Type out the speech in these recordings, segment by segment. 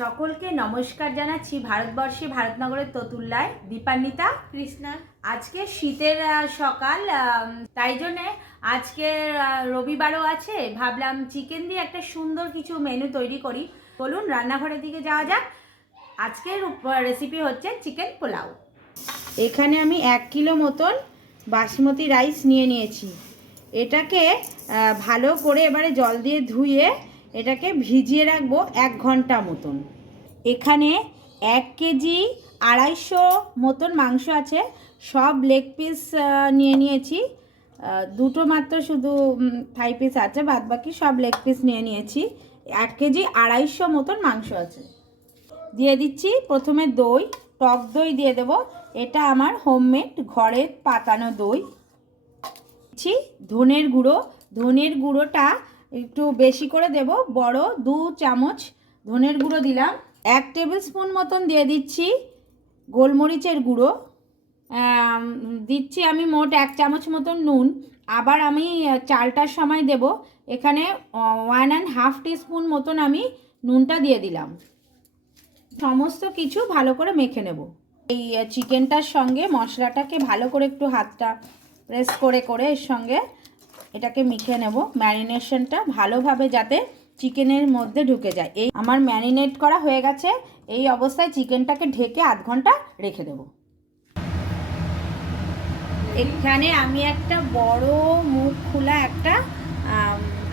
সকলকে নমস্কার জানাচ্ছি। ভারতবর্ষে ভারতনগরের ততুল্লায় দীপান্বিতা, কৃষ্ণা। আজকে শীতের সকাল, তাই জন্যে আজকে রবিবারও আছে, ভাবলাম চিকেন দিয়ে একটা সুন্দর কিছু মেনু তৈরি করি। বলুন রান্নাঘরের দিকে যাওয়া যাক। আজকের রেসিপি হচ্ছে চিকেন পোলাও। এখানে আমি 1 কিলো মতন বাসমতি রাইস নিয়ে নিয়েছি। এটাকে ভালো করে এবারে জল দিয়ে ধুয়ে এটাকে ভিজিয়ে রাখবো 1 ঘন্টা মতন। এখানে 1 কেজি 250 মতন মাংস আছে। সব লেগ পিস নিয়ে নিয়েছি, দুটো মাত্র শুধু থাই পিস আছে, বাদ বাকি সব লেগ পিস নিয়ে নিয়েছি। 1 কেজি 250 মতন মাংস আছে। দিয়ে দিচ্ছি প্রথমে দই, টক দই দিয়ে দেবো। এটা আমার হোমমেড ঘরের পাতানো দই। দিচ্ছি ধনের গুঁড়ো। ধনের গুঁড়োটা একটু বেশি করে দেব, বড় 2 চামচ ধনের গুঁড়ো দিলাম। 1 টেবিল স্পুন মতন দিয়ে দিচ্ছি গোলমরিচের গুঁড়ো। দিচ্ছি আমি মোট 1 চামচ মতন নুন। আবার আমি চালটার সময় দেব, এখানে 1.5 টিস্পুন মতন আমি নুনটা দিয়ে দিলাম। সমস্ত কিছু ভালো করে মেখে নেব। এই চিকেনটার সঙ্গে মশলাটাকে ভালো করে একটু হাতটা প্রেস করে করে এর সঙ্গে এটাকে মেখে নেব। ম্যারিনেশনটা ভালোভাবে যাতে চিকেনের মধ্যে ঢুকে যায়। এই আমার ম্যারিনেট করা হয়ে গেছে। এই অবস্থায় চিকেনটাকে ঢেকে 1/2 ঘন্টা রেখে দেব। এখানে আমি একটা বড় মুখ খোলা একটা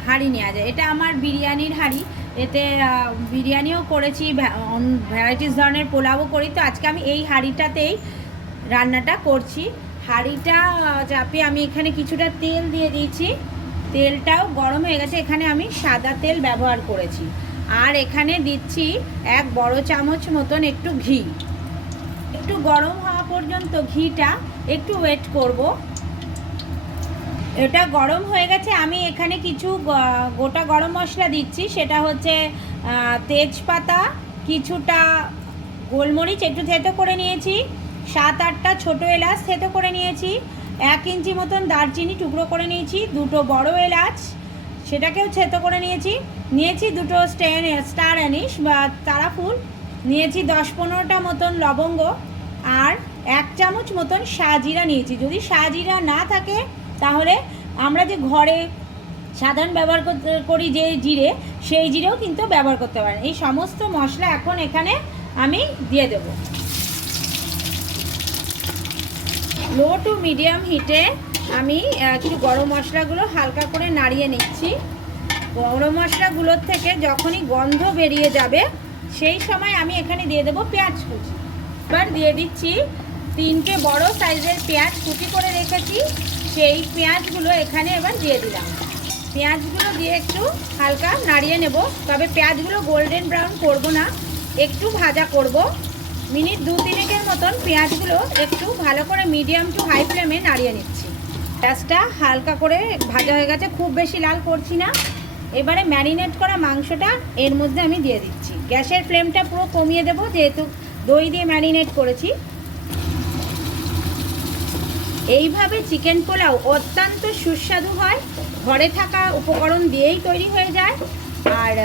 হাঁড়ি নেওয়া যায়। এটা আমার বিরিয়ানির হাঁড়ি। এতে বিরিয়ানিও করেছি, ভ্যারাইটিস ধরনের পোলাওও করি। তো আজকে আমি এই হাঁড়িটাতেই রান্নাটা করছি। হাঁড়িটা চাপিয়ে আমি এখানে কিছুটা তেল দিয়ে দিয়েছি। তেলটাও গরম হয়ে গেছে। এখানে আমি সাদা তেল ব্যবহার করেছি। আর এখানে দিচ্ছি 1 বড় চামচ মতন একটু ঘি। একটু গরম হওয়া পর্যন্ত ঘিটা একটু ওয়েট করব। এটা গরম হয়ে গেছে। আমি এখানে কিছু গোটা গরম মশলা দিচ্ছি। সেটা হচ্ছে তেজপাতা, কিছুটা গোলমরিচ একটু থেতো করে নিয়েছি, 7-8টা ছোটো এলাচ থেতো করে নিয়েছি, 1 ইঞ্চি মতন দারচিনি টুকরো করে নিয়েছি, 2টো বড় এলাচ সেটাকেও থেতো করে নিয়েছি, 2টো স্টার অ্যানিশ বা তারাফুল নিয়েছি, 10-15টা মতন লবঙ্গ, আর 1 চামচ মতন শাহজিরা নিয়েছি। যদি শাহজিরা না থাকে তাহলে আমরা যে ঘরে সাধারণ ব্যবহার করি যে জিরে, সেই জিরেও কিন্তু ব্যবহার করতে পারেন। এই সমস্ত মশলা এখন এখানে আমি দিয়ে দেব। লো টু মিডিয়াম হিটে আমি একটু গরম মশলাগুলো হালকা করে নাড়িয়ে নিচ্ছি। গরম মশলাগুলোর থেকে যখনই গন্ধ বেরিয়ে যাবে সেই সময় আমি এখানে দিয়ে দেবো পেঁয়াজ কুচি। এবার দিয়ে দিচ্ছি 3টে বড় সাইজের পেঁয়াজ কুচি করে রেখেছি। সেই পেঁয়াজগুলো এখানে এবার দিয়ে দিলাম। পেঁয়াজগুলো দিয়ে একটু হালকা নাড়িয়ে নেব। তবে পেঁয়াজগুলো গোল্ডেন ব্রাউন করব না, একটু ভাজা করব। মিনিট 2-3 মতন পেঁয়াজগুলো একটু ভালো করে মিডিয়াম টু হাই ফ্লেমে নাড়িয়ে নিচ্ছি। পেঁয়াজটা হালকা করে ভাজা হয়ে গেছে, খুব বেশি লাল করছি না। এবারে ম্যারিনেট করা মাংসটা এর মধ্যে আমি দিয়ে দিচ্ছি। গ্যাসের ফ্লেমটা পুরো কমিয়ে দেবো, যেহেতু দই দিয়ে ম্যারিনেট করেছি। এইভাবে চিকেন পোলাও অত্যন্ত সুস্বাদু হয়। ঘরে থাকা উপকরণ দিয়েই তৈরি হয়ে যায়। আর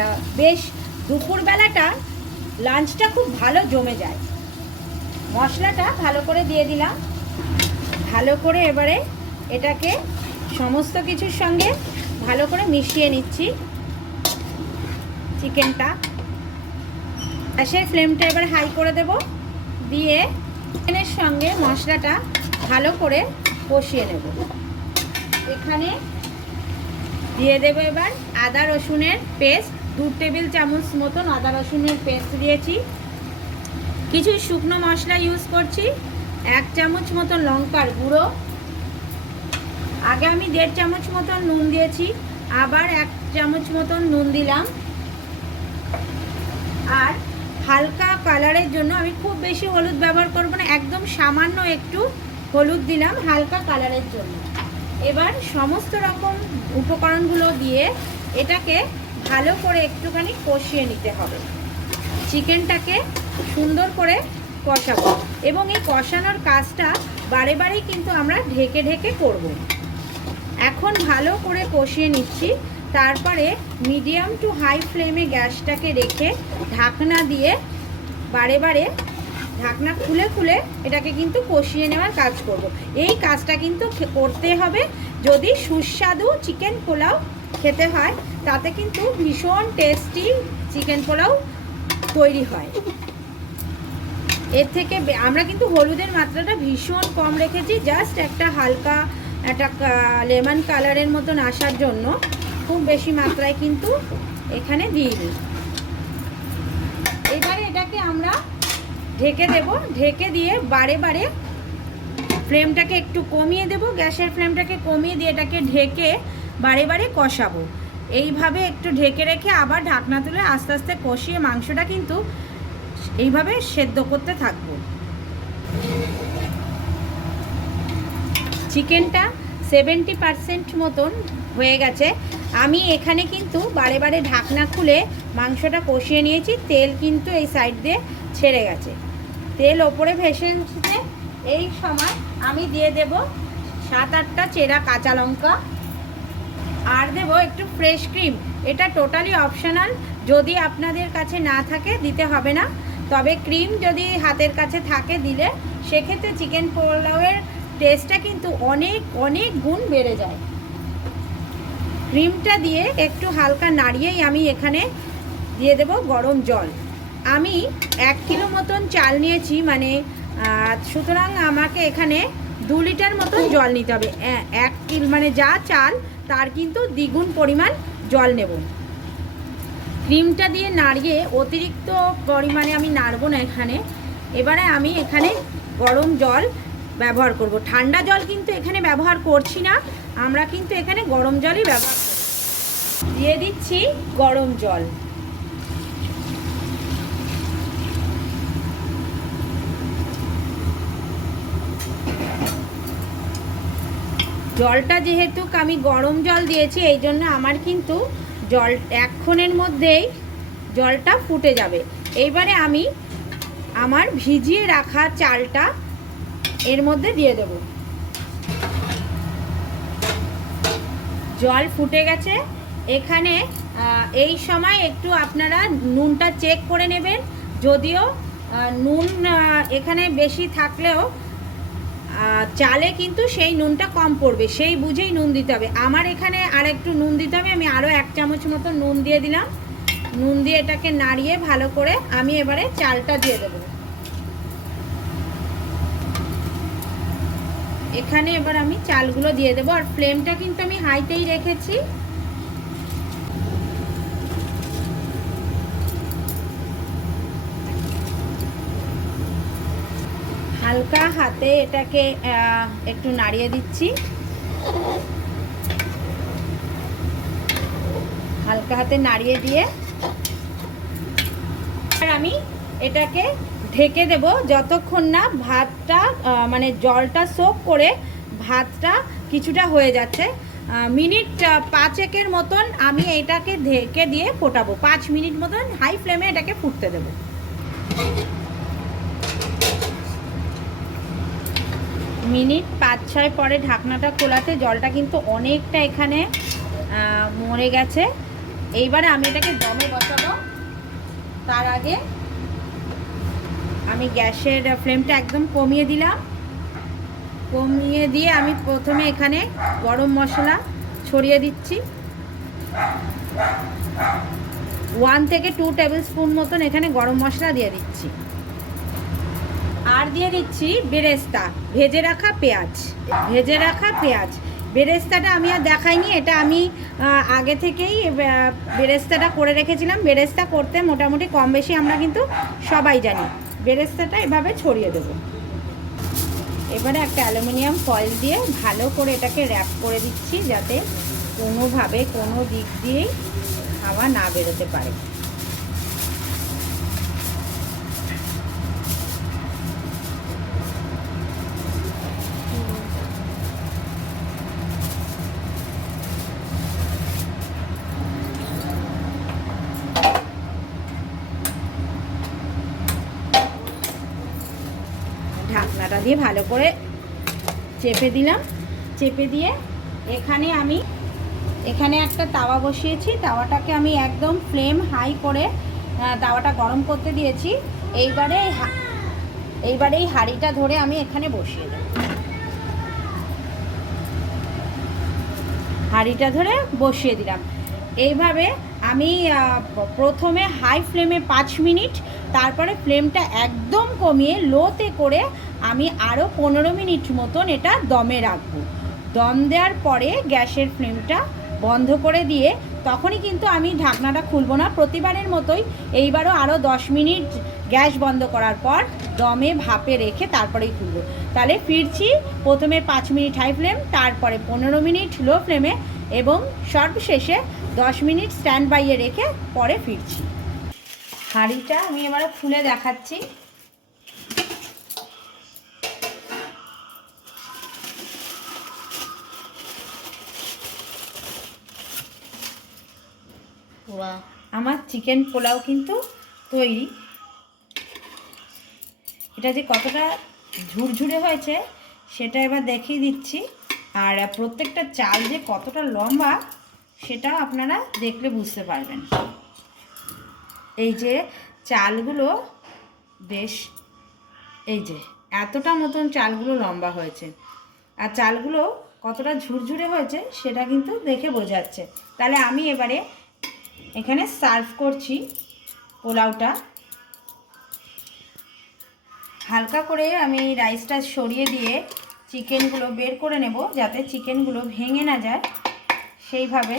বেশ দুপুরবেলাটা লাঞ্চটা খুব ভালো জমে যায়। মশলাটা ভালো করে দিয়ে দিলাম। ভালো করে এবারে এটাকে সমস্ত কিছুর সঙ্গে ভালো করে মিশিয়ে নিচ্ছি চিকেনটা। গ্যাসের ফ্লেমটা এবার হাই করে দেব, দিয়ে চিকেনের সঙ্গে মশলাটা ভালো করে কষিয়ে নেব। এখানে দিয়ে দেবো এবার আদা রসুনের পেস্ট। 2 টেবিল চামচ মতন আদা রসুনের পেস্ট দিয়েছি। কিছু শুকনো মশলা ইউজ করছি। 1 চামচ মতন লঙ্কার গুঁড়ো। আগে আমি 1.5 চামচ মতন নুন দিয়েছি, আবার 1 চামচ মতন নুন দিলাম। আর হালকা কালারের জন্য আমি খুব বেশি হলুদ ব্যবহার করব না, একদম সামান্য একটু হলুদ দিলাম হালকা কালারের জন্য। এবার সমস্ত রকম উপকরণগুলো দিয়ে এটাকে ভালো করে একটুখানি কষিয়ে নিতে হবে। চিকেনটাকে সুন্দর করে কষাবো, এবং এই কষানোর কাজটা বারে বারেই কিন্তু আমরা ঢেকে ঢেকে করব। এখন ভালো করে কষিয়ে নিচ্ছি। তারপরে মিডিয়াম টু হাই ফ্লেমে গ্যাসটাকে রেখে ঢাকনা দিয়ে বারে বারে ঢাকনা খুলে খুলে এটাকে কিন্তু কষিয়ে নেওয়ার কাজ করব। এই কাজটা কিন্তু করতে হবে যদি সুস্বাদু চিকেন পোলাও খেতে হয়, তাতে কিন্তু ভীষণ টেস্টি চিকেন পোলাও তৈরি হয়। এর থেকে আমরা কিন্তু হলুদের মাত্রাটা ভীষণ কম রেখেছি, জাস্ট একটা হালকা একটা লেমন কালারের মতন আসার জন্য, খুব বেশি মাত্রায় কিন্তু এখানে দিইনি। এবারে এটাকে আমরা ঢেকে দেব, ঢেকে দিয়ে বারে বারে ফ্লেমটাকে একটু কমিয়ে দেব, গ্যাসের ফ্লেমটাকে কমিয়ে দিয়ে এটাকে ঢেকে বারে বারে কষাবো। এইভাবে একটু ঢেকে রেখে আবার ঢাকনা তুলে আস্তে আস্তে কষিয়ে মাংসটা কিন্তু এইভাবে সেদ্ধ করতে থাকবো। চিকেনটা 70% মতন হয়ে গেছে। আমি এখানে কিন্তু বারে বারে ঢাকনা খুলে মাংসটা কষিয়ে নিয়েছি। তেল কিন্তু এই সাইড দিয়ে ছেড়ে গেছে, তেল ওপরে ভেসে উঠছে। এই সময় আমি দিয়ে দেব 7-8টা চেরা কাঁচা লঙ্কা, আর দেব একটু ফ্রেশ ক্রিম। এটা টোটালি অপশনাল, যদি আপনাদের কাছে না থাকে দিতে হবে না, তবে ক্রিম যদি হাতের কাছে থাকে দিলে সেক্ষেত্রে চিকেন পোলাওয়ের টেস্টটা কিন্তু অনেক অনেক গুণ বেড়ে যায়। ক্রিমটা দিয়ে একটু হালকা নাড়িয়েই আমি এখানে দিয়ে দেব গরম জল। আমি 1 কিলো মতন চাল নিয়েছি, মানে সুতরাং আমাকে এখানে 2 লিটার মতন জল নিতে হবে। 1 কিলো মানে যা চাল তার কিন্তু দ্বিগুণ পরিমাণ জল নেব। ক্রিমটা দিয়ে নাড়িয়ে অতিরিক্ত পরিমাণে আমি নাড়বো না এখানে। এবারে আমি এখানে গরম জল ব্যবহার করব, ঠান্ডা জল কিন্তু এখানে ব্যবহার করছি না, আমরা কিন্তু এখানে গরম জলই ব্যবহার করব। দিয়ে দিচ্ছি গরম জল। জলটা যেহেতু আমি গরম জল দিয়েছি, এই জন্য আমার কিন্তু জল এক্ষণের মধ্যেই জলটা ফুটে যাবে। এইবারে আমি আমার ভিজিয়ে রাখা চালটা এর মধ্যে দিয়ে দেব। জল ফুটে গেছে। এখানে এই সময় একটু আপনারা নুনটা চেক করে নেবেন, যদিও নুন এখানে বেশি থাকলেও চালে কিন্তু সেই নুনটা কম পড়বে, সেই বুঝেই নুন দিতে হবে। আমার এখানে আর একটু নুন দিতে হবে, আমি আরও 1 চামচ মতো নুন দিয়ে দিলাম। নুন দিয়ে এটাকে নাড়িয়ে ভালো করে আমি এবারে চালটা দিয়ে দেব। এখানে এবার আমি চালগুলো দিয়ে দেবো, আর ফ্লেমটা কিন্তু আমি হাইতেই রেখেছি। হালকা হাতে এটাকে একটু নাড়িয়ে দিচ্ছি, হালকা হাতে নাড়িয়ে দিয়ে আর আমি এটাকে ঢেকে দেব যতক্ষণ না ভাতটা মানে জলটা সোক করে ভাতটা কিছুটা হয়ে যাচ্ছে। মিনিট 5-1 মতন আমি এটাকে ঢেকে দিয়ে ফোটাবো। 5 মিনিট মতন হাই ফ্লেমে এটাকে ফুটতে দেবো। মিনিট 5-6 পরে ঢাকনাটা খোলাতে জলটা কিন্তু অনেকটা এখানে মরে গেছে। এইবারে আমি এটাকে দমে বসাবো। তার আগে আমি গ্যাসের ফ্লেমটা একদম কমিয়ে দিলাম। কমিয়ে দিয়ে আমি প্রথমে এখানে গরম মশলা ছড়িয়ে দিচ্ছি। 1 থেকে 2 টেবিল স্পুন মতন এখানে গরম মশলা দিয়ে দিচ্ছি। আর দিয়ে দিচ্ছি বেরেস্তা, ভেজে রাখা পেঁয়াজ। বেরেস্তাটা আমি আর দেখাইনি, এটা আমি আগে থেকেই বেরেস্তাটা করে রেখেছিলাম। বেরেস্তা করতে মোটামুটি কম বেশি আমরা কিন্তু সবাই জানি। বেরেস্তাটা এভাবে ছড়িয়ে দেবো। এবারে একটা অ্যালুমিনিয়াম ফয়েল দিয়ে ভালো করে এটাকে র্যাপ করে দিচ্ছি, যাতে কোনোভাবে কোনো দিক দিয়েই হাওয়া না বেরোতে পারে। ঢাকনাটা দিয়ে ভালো করে চেপে দিলাম। চেপে দিয়ে এখানে আমি এখানে একটা তাওয়া বসিয়েছি, তাওয়াটাকে আমি একদম ফ্লেম হাই করে তাওয়াটা গরম করতে দিয়েছি। এইবারে এই হাঁড়িটা ধরে আমি এখানে বসিয়ে দেব। হাঁড়িটা ধরে বসিয়ে দিলাম। এইভাবে আমি প্রথমে হাই ফ্লেমে 5 মিনিট, তারপরে ফ্লেমটা একদম কমিয়ে লোতে করে আমি আরও 15 মিনিট মতন এটা দমে রাখবো। দম দেওয়ার পরে গ্যাসের ফ্লেমটা বন্ধ করে দিয়ে তখনই কিন্তু আমি ঢাকনাটা খুলবো না, প্রতিবারের মতোই এইবারও আরও 10 মিনিট গ্যাস বন্ধ করার পর দমে ভাপে রেখে তারপরেই খুলবো। তাহলে ফিরছি, প্রথমে 5 মিনিট হাই ফ্লেম, তারপরে 15 মিনিট লো ফ্লেমে এবং সর্বশেষে 10 মিনিট স্ট্যান্ড বাইয়ে রেখে পরে ফিরছি। হাঁড়িটা আমি এবারে খুলে দেখাচ্ছি। আমার চিকেন পোলাও কিন্তু তৈরি। এটা যে কতটা ঝুরঝুরে হয়েছে সেটা এবার দেখিয়ে দিচ্ছি, আর প্রত্যেকটা চাল যে কতটা লম্বা সেটা আপনারা দেখলে বুঝতে পারবেন। এই যে চালগুলো বেশ, এই যে এতটা মতন চালগুলো লম্বা হয়েছে, আর চালগুলো কতটা ঝুরঝুরে হয়েছে সেটা কিন্তু দেখে বোঝাচ্ছে। তাহলে আমি এবারে এখানে সার্ভ করছি পোলাওটা। হালকা করে আমি রাইসটা সরিয়ে দিয়ে চিকেনগুলো বের করে নেব, যাতে চিকেনগুলো ভেঙে না যায় সেইভাবে।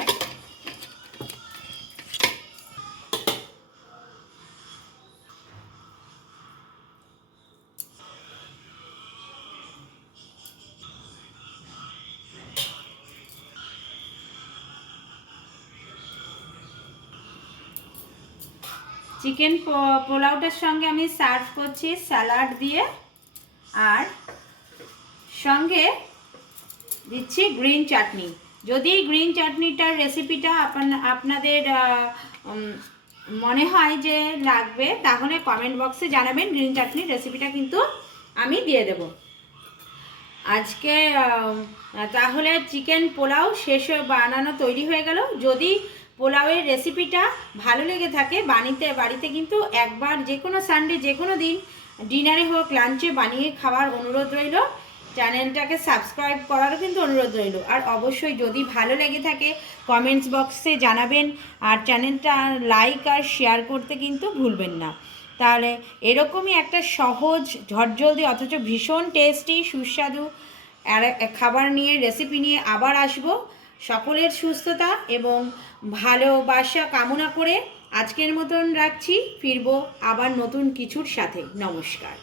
চিকেন পোলাওটার সঙ্গে আমি সার্ভ করছি স্যালাড দিয়ে, আর সঙ্গে দিচ্ছি গ্রিন চাটনি। যদি গ্রিন চাটনিটার রেসিপিটা আপনাদের মনে হয় যে লাগবে তাহলে কমেন্ট বক্সে জানাবেন, গ্রিন চাটনির রেসিপিটা কিন্তু আমি দিয়ে দেব। আজকে তাহলে চিকেন পোলাও শেষ বানানো তৈরি হয়ে গেল। যদি পোলাওয়ের রেসিপিটা ভালো লেগে থাকে বাড়িতে কিন্তু একবার যে কোনো সানডে যে কোনো দিন ডিনারে হোক লাঞ্চে বানিয়ে খাওয়ার অনুরোধ রইল। চ্যানেলটাকে সাবস্ক্রাইব করারও কিন্তু অনুরোধ রইল। আর অবশ্যই যদি ভালো লেগে থাকে কমেন্টস বক্সে জানাবেন, আর চ্যানেলটা লাইক আর শেয়ার করতে কিন্তু ভুলবেন না। তাহলে এরকমই একটা সহজ ঝটজলদি অথচ ভীষণ টেস্টি সুস্বাদু খাবার নিয়ে রেসিপি নিয়ে আবার আসব। সকলের সুস্থতা এবং ভালোবাসা কামনা করে আজকের মতন রাখছি, ফিরবো আবার নতুন কিছুর সাথে। নমস্কার।